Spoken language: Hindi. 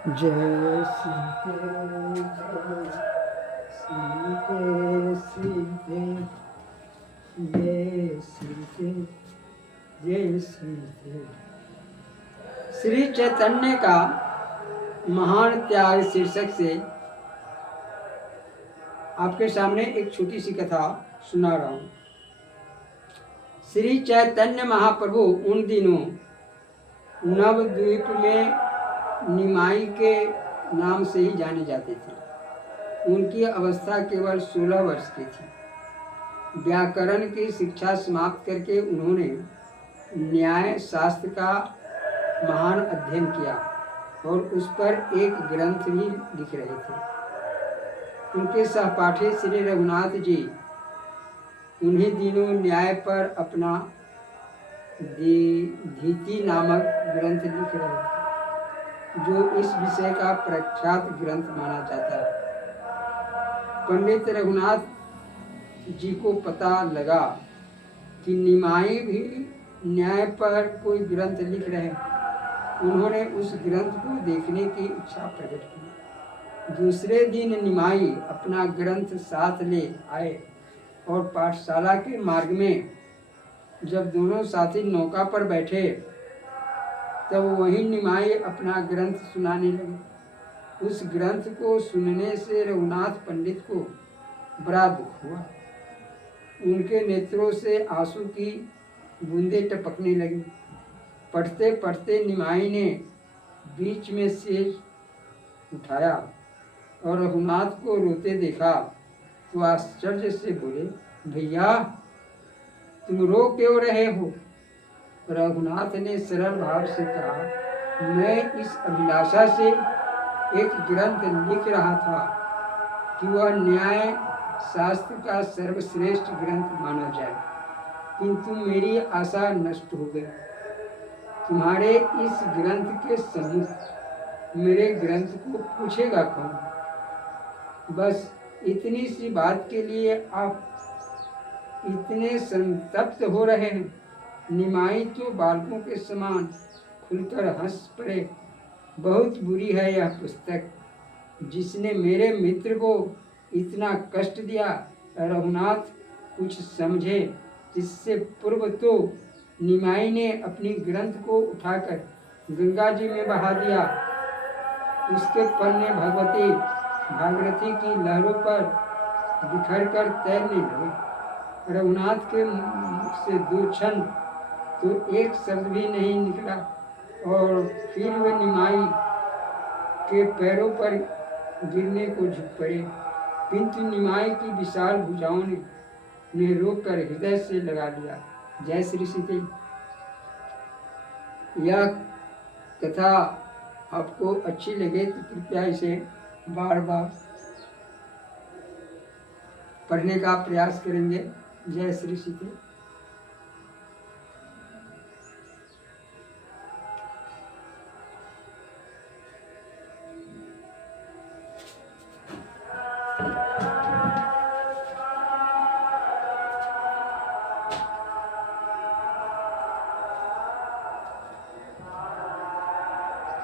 जय सीते सीते सीते जय सीते जय सीते। श्री चैतन्य का महान त्याग शीर्षक से आपके सामने एक छोटी सी कथा सुना रहा हूँ। श्री चैतन्य महाप्रभु उन दिनों नवद्वीप में निमाई के नाम से ही जाने जाते थे। उनकी अवस्था केवल 16 वर्ष की थी। व्याकरण की शिक्षा समाप्त करके उन्होंने न्याय शास्त्र का महान अध्ययन किया और उस पर एक ग्रंथ भी लिख रहे थे। उनके सहपाठी श्री रघुनाथ जी उन्हीं दिनों न्याय पर अपना धीति नामक ग्रंथ लिख रहे थे, जो इस विषय का प्रख्यात ग्रंथ माना जाता है। पंडित रघुनाथ जी को पता लगा कि निमाई भी न्याय पर कोई ग्रंथ लिख रहे हैं। उन्होंने उस ग्रंथ को देखने की इच्छा प्रकट की। दूसरे दिन निमाई अपना ग्रंथ साथ ले आए और पाठशाला के मार्ग में जब दोनों साथी नौका पर बैठे तब वही निमाई अपना ग्रंथ सुनाने लगे। उस ग्रंथ को सुनने से रघुनाथ पंडित को बड़ा दुख हुआ। उनके नेत्रों से आंसू की बूंदें टपकने लगी। पढ़ते पढ़ते निमाई ने बीच में सिर उठाया और रघुनाथ को रोते देखा तो आश्चर्य से बोले, भैया तुम रो क्यों रहे हो? रघुनाथ ने सरल भाव से कहा, मैं इस अभिलाषा से एक ग्रंथ लिख रहा था कि वह न्याय शास्त्र का सर्वश्रेष्ठ ग्रंथ माना जाए, किंतु मेरी आशा नष्ट हो गई। तुम्हारे इस ग्रंथ के सम्मुख मेरे ग्रंथ को पूछेगा कौन? बस इतनी सी बात के लिए आप इतने संतप्त हो रहे हैं। निमाई तो बालकों के समान खुलकर हंस पड़े। बहुत बुरी है यह पुस्तक, जिसने मेरे मित्र को इतना कष्ट दिया। रघुनाथ कुछ समझे। इससे पूर्व तो निमाई ने अपनी ग्रंथ को उठाकर गंगा जी में बहा दिया। उसके पन्ने भगवती भागीरथी की लहरों पर बिखर कर तैरने लगे। रघुनाथ के मुख से दो क्षण तो एक शब्द भी नहीं निकला और फिर वे निमाई के पैरों पर गिरने को झुक पड़े, किंतु निमाई की विशाल भुजाओं ने रोक कर हृदय से लगा लिया। जय श्री सीते। यह कथा आपको अच्छी लगे तो कृपया इसे बार बार पढ़ने का प्रयास करेंगे। जय श्री सीते।